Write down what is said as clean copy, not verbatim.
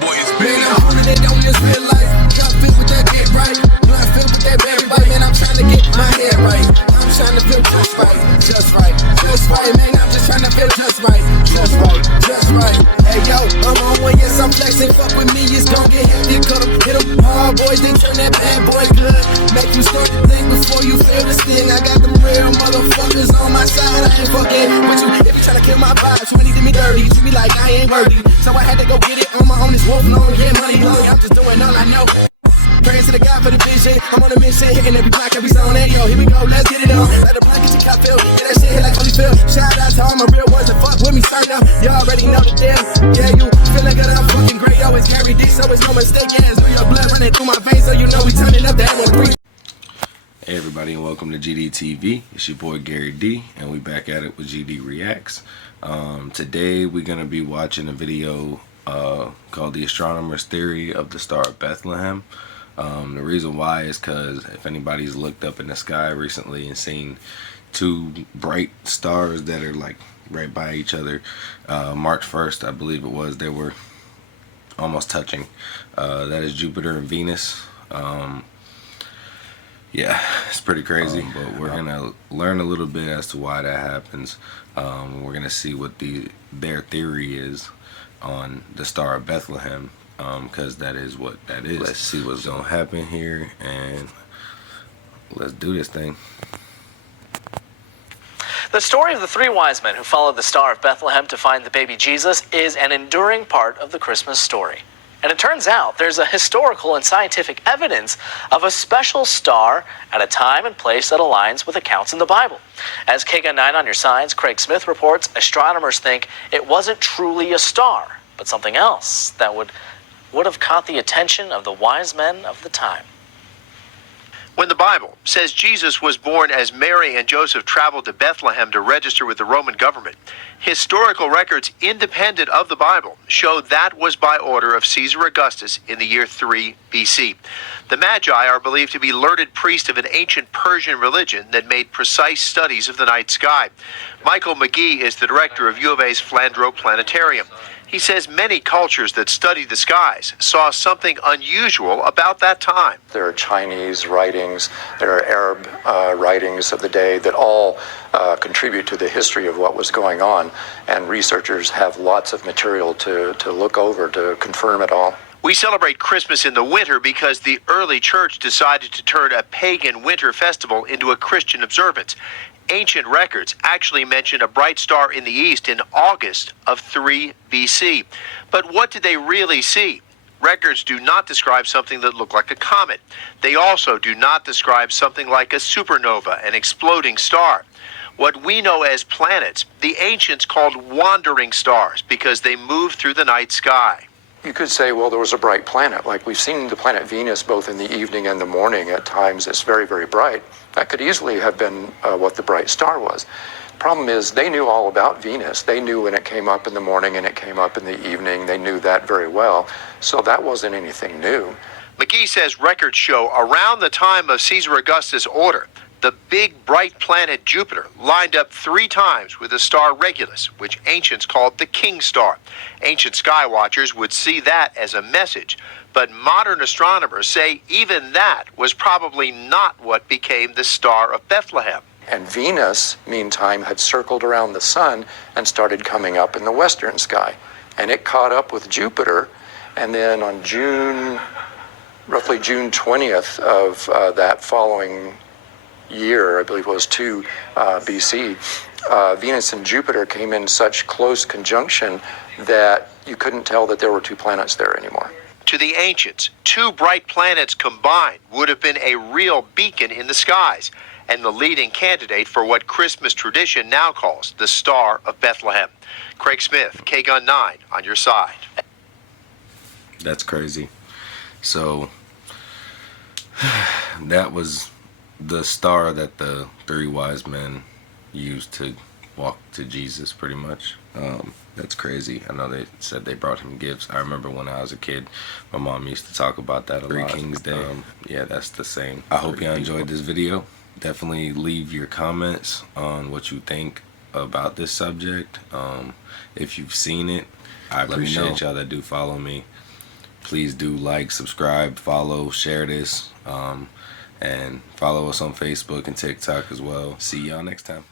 boy is big. Man, I'm holding it down in this real life. Got fit with that get right. Blood fit with that berry white. Man, I'm trying to get my head right. I'm trying to feel just right. Just right. Just right, man. I'm just trying to feel just right. Just right. Just right. Hey, yo, I'm on one. Yes, I'm flexing. Fuck with me, it's gon' get hit. Cut 'em, hit 'em. Hard boys, they turn that bad boy good. Make you start to think before you feel the sting. I got them real motherfuckers on my side. I ain't fucking with you. If you tryna kill my vibe, you ain't do me dirty. You treat me like I ain't worthy. So I had to go get it on my own. This wolf long, yeah, money long. I'm just doing all I know. Praying to the God for the vision. I'm on a mission, hitting every block, every zone. Hey, yo, here we go, let's get it on. Let the block get your cop feel. Yeah, that shit hit like Holyfield. Shout out to all my real ones that fuck with me. Sign up, you already know the deal. Yeah, you feeling good, I'm fucking great. Always Gary D, so it's no mistake. Yeah, it's New York blood running through my veins, so you know we turning up the M3. Hey everybody, and welcome to GD TV. It's your boy Gary D, and we back at it with GD Reacts. Today we're gonna be watching a video called "The Astronomer's Theory of the Star of Bethlehem." The reason why is because if anybody's looked up in the sky recently and seen two bright stars that are like right by each other, March 1st, I believe it was, they were almost touching. That is Jupiter and Venus. Yeah, it's pretty crazy, but we're gonna learn a little bit as to why that happens. We're gonna see what their theory is on the Star of Bethlehem, because that is what that is. Let's see what's gonna happen here, and let's do this thing. The story of the three wise men who followed the Star of Bethlehem to find the baby Jesus is an enduring part of the Christmas story. And it turns out there's a historical and scientific evidence of a special star at a time and place that aligns with accounts in the Bible. As KGUN9 on your sides, Craig Smith reports, astronomers think it wasn't truly a star, but something else that would have caught the attention of the wise men of the time. When the Bible says Jesus was born as Mary and Joseph traveled to Bethlehem to register with the Roman government, historical records independent of the Bible show that was by order of Caesar Augustus in the year 3 BC. The Magi are believed to be learned priests of an ancient Persian religion that made precise studies of the night sky. Michael McGee is the director of U of A's Flandreau Planetarium. He says many cultures that study the skies saw something unusual about that time. There are Chinese writings, there are Arab writings of the day that all contribute to the history of what was going on, and researchers have lots of material to look over to confirm it all. We celebrate Christmas in the winter because the early church decided to turn a pagan winter festival into a Christian observance. Ancient records actually mention a bright star in the east in August of 3 BC. But what did they really see? Records do not describe something that looked like a comet. They also do not describe something like a supernova, an exploding star. What we know as planets, the ancients called wandering stars because they move through the night sky. You could say, well, there was a bright planet. Like we've seen the planet Venus both in the evening and the morning. At times it's very, very bright. That could easily have been what the bright star was. Problem is, they knew all about Venus. They knew when it came up in the morning and it came up in the evening. They knew that very well. So that wasn't anything new. McGee says records show around the time of Caesar Augustus' order, the big bright planet Jupiter lined up 3 times with the star Regulus, which ancients called the King Star. Ancient sky watchers would see that as a message, but modern astronomers say even that was probably not what became the Star of Bethlehem. And Venus, meantime, had circled around the sun and started coming up in the western sky. And it caught up with Jupiter, and then on roughly June 20th of that following year, I believe it was 2 BC, Venus and Jupiter came in such close conjunction that you couldn't tell that there were 2 planets there anymore. To the ancients, 2 bright planets combined would have been a real beacon in the skies and the leading candidate for what Christmas tradition now calls the Star of Bethlehem. Craig Smith, KGUN9 on your side. That's crazy. So that was the star that the 3 wise men used to walk to Jesus, pretty much. That's crazy. I know they said they brought him gifts. I remember when I was a kid, my mom used to talk about that a lot. King's Day. Yeah, that's the same. I hope you enjoyed this video. Definitely leave your comments on what you think about this subject. If you've seen it, I appreciate y'all that do follow me. Please do like, subscribe, follow, share this, and follow us on Facebook and TikTok as well. See y'all next time.